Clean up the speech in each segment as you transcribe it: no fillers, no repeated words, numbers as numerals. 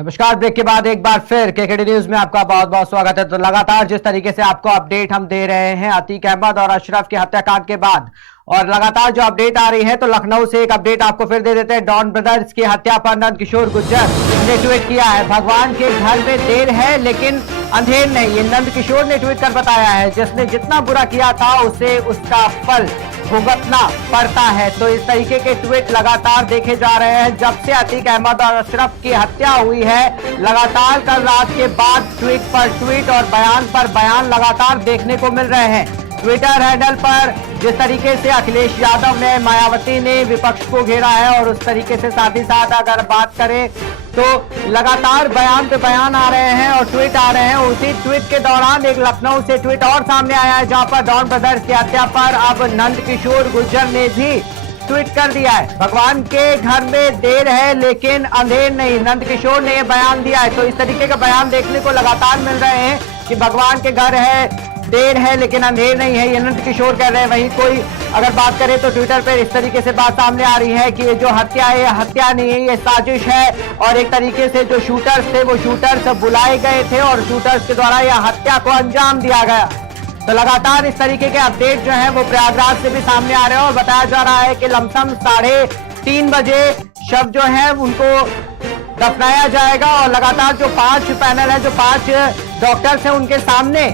नमस्कार। ब्रेक के बाद एक बार फिर केकेडी न्यूज में आपका बहुत बहुत स्वागत है। तो लगातार जिस तरीके से आपको अपडेट हम दे रहे हैं अतीक अहमद और अशरफ के हत्याकांड के बाद, और लगातार जो अपडेट आ रही है, तो लखनऊ से एक अपडेट आपको फिर दे देते हैं। डॉन ब्रदर्स की हत्या पर नंद किशोर गुर्जर ने ट्वीट किया है, भगवान के घर में देर है लेकिन अंधेर नहीं। ये नंद किशोर ने ट्वीट कर बताया है, जिसने जितना बुरा किया था उसे उसका फल भुगतना पड़ता है। तो इस तरीके के ट्वीट लगातार देखे जा रहे हैं जब से अतीक अहमद और अशरफ की हत्या हुई है। लगातार कल रात के बाद ट्वीट पर ट्वीट और बयान पर बयान लगातार देखने को मिल रहे हैं। ट्विटर हैंडल पर जिस तरीके से अखिलेश यादव ने, मायावती ने विपक्ष को घेरा है, और उस तरीके से साथ ही साथ अगर बात करें तो लगातार बयान पे बयान आ रहे हैं और ट्वीट आ रहे हैं। उसी ट्वीट के दौरान एक लखनऊ से ट्वीट और सामने आया है, जहां पर डॉन ब्रदर्स की हत्या पर अब नंद किशोर गुर्जर ने भी ट्वीट कर दिया है, भगवान के घर में देर है लेकिन अंधेर नहीं। नंद किशोर ने यह बयान दिया है। तो इस तरीके का बयान देखने को लगातार मिल रहे हैं कि भगवान के घर है, देर है लेकिन अंधेर नहीं है, ये नंद किशोर कह रहे हैं। वहीं कोई अगर बात करें तो ट्विटर पर इस तरीके से बात सामने आ रही है कि ये जो हत्या है, ये हत्या नहीं है, ये साजिश है, और एक तरीके से जो शूटर्स थे वो शूटर्स बुलाए गए थे और शूटर्स के द्वारा यह हत्या को अंजाम दिया गया। तो लगातार इस तरीके के अपडेट जो है वो प्रयागराज से भी सामने आ रहे हैं, और बताया जा रहा है कि लमसम 3:30 बजे शव जो है उनको दफनाया जाएगा, और लगातार जो 5 पैनल है, जो 5 डॉक्टर्स हैं, उनके सामने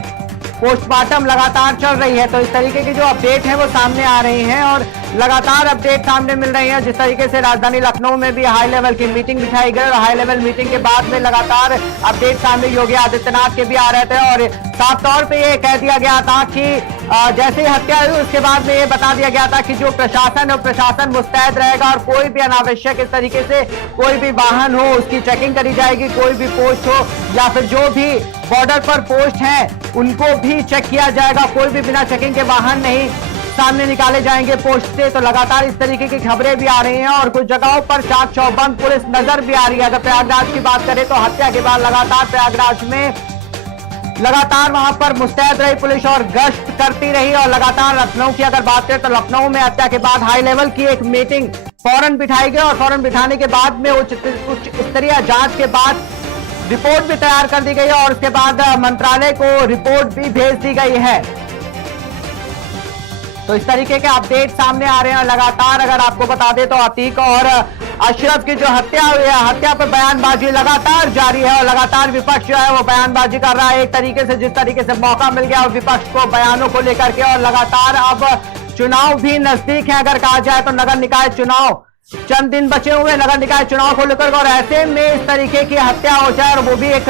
पोस्टमार्टम लगातार चल रही है। तो इस तरीके की जो अपडेट है वो सामने आ रही हैं, और लगातार अपडेट सामने मिल रही है। जिस तरीके से राजधानी लखनऊ में भी हाई लेवल की मीटिंग बिठाई गई, और हाई लेवल मीटिंग के बाद में लगातार अपडेट सामने योगी आदित्यनाथ के भी आ रहे थे, और साफ तौर पे ये कह दिया गया था कि जैसे ही हत्या हुई उसके बाद में ये बता दिया गया था कि जो प्रशासन है, प्रशासन मुस्तैद रहेगा, और कोई भी अनावश्यक इस तरीके से कोई भी वाहन हो उसकी चेकिंग करी जाएगी, कोई भी पोस्ट हो या फिर जो भी बॉर्डर पर पोस्ट हैं उनको भी चेक किया जाएगा। कोई भी बिना चेकिंग के वाहन नहीं सामने निकाले जाएंगे पोस्ट से। तो लगातार इस तरीके की खबरें भी आ रही हैं, और कुछ जगहों पर चाक चौबंद पुलिस नजर भी आ रही है। अगर प्रयागराज की बात करें तो हत्या के बाद लगातार प्रयागराज में लगातार वहां पर मुस्तैद रही पुलिस और गश्त करती रही। और लगातार लखनऊ की अगर बात करें तो लखनऊ में हत्या के बाद हाई लेवल की एक मीटिंग फौरन बिठाई गई, और फौरन बिठाने के बाद में उच्च स्तरीय जांच के बाद रिपोर्ट भी तैयार कर दी गई है, और उसके बाद मंत्रालय को रिपोर्ट भी भेज दी गई है। तो इस तरीके के अपडेट सामने आ रहे हैं। लगातार अगर आपको बता दें तो अतीक और अशरफ की जो हत्या हुई है, हत्या पर बयानबाजी लगातार जारी है, और लगातार विपक्ष जो है वो बयानबाजी कर रहा है एक तरीके से, जिस तरीके से मौका मिल गया विपक्ष को बयानों को लेकर के। और लगातार अब चुनाव भी नजदीक है, अगर कहा जाए तो नगर निकाय चुनाव चंद दिन बचे हुए नगर निकाय चुनाव को लेकर, और ऐसे में इस तरीके की हत्या हो जाए, और वो भी एक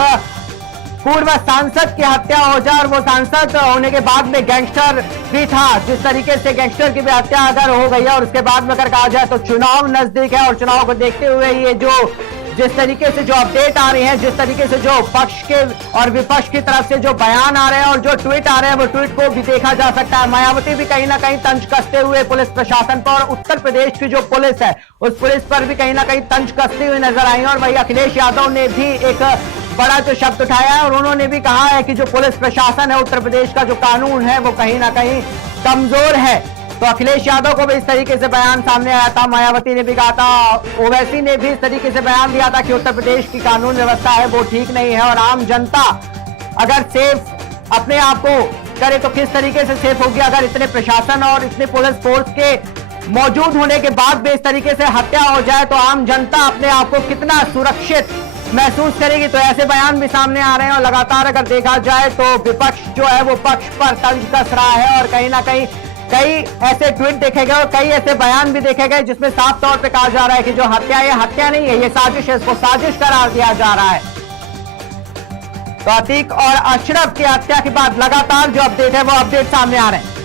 पूर्व सांसद की हत्या हो जाए, और वो सांसद होने के बाद में गैंगस्टर भी था, जिस तरीके से गैंगस्टर की भी हत्या अगर हो गई है, और उसके बाद में अगर कहा जाए तो चुनाव नजदीक है, और चुनाव को देखते हुए ये जो जिस तरीके से जो अपडेट आ रही है, जिस तरीके से जो पक्ष के और विपक्ष की तरफ से जो बयान आ रहे हैं और जो ट्वीट आ रहे हैं, वो ट्वीट को भी देखा जा सकता है। मायावती भी कहीं ना कहीं तंज कसते हुए पुलिस प्रशासन पर, और उत्तर प्रदेश की जो पुलिस है उस पुलिस पर भी कहीं ना कहीं तंज कसती हुई नजर आई है। और वही अखिलेश यादव ने भी एक बड़ा जो शब्द उठाया है, और उन्होंने भी कहा है कि जो पुलिस प्रशासन है उत्तर प्रदेश का, जो कानून है वो कहीं ना कहीं कमजोर है। तो अखिलेश यादव को भी इस तरीके से बयान सामने आया था, मायावती ने भी कहा था, ओवैसी ने भी इस तरीके से बयान दिया था कि उत्तर प्रदेश की कानून व्यवस्था है वो ठीक नहीं है, और आम जनता अगर सेफ अपने आप को करे तो किस तरीके से सेफ होगी। अगर इतने प्रशासन और इतने पुलिस फोर्स के मौजूद होने के बाद भी इस तरीके से हत्या हो जाए तो आम जनता अपने आप को कितना सुरक्षित महसूस करेगी। तो ऐसे बयान भी सामने आ रहे हैं, और लगातार अगर देखा जाए तो विपक्ष जो है वो पक्ष पर तंज कस रहा है, और कहीं ना कहीं कई ऐसे ट्वीट देखे गए और कई ऐसे बयान भी देखे गए जिसमें साफ तौर पे कहा जा रहा है कि जो हत्या है, हत्या नहीं है, ये साजिश है, इसको साजिश करार दिया जा रहा है। तो अतीक और अशरफ की हत्या के बाद लगातार जो अपडेट है वो अपडेट सामने आ रहे हैं।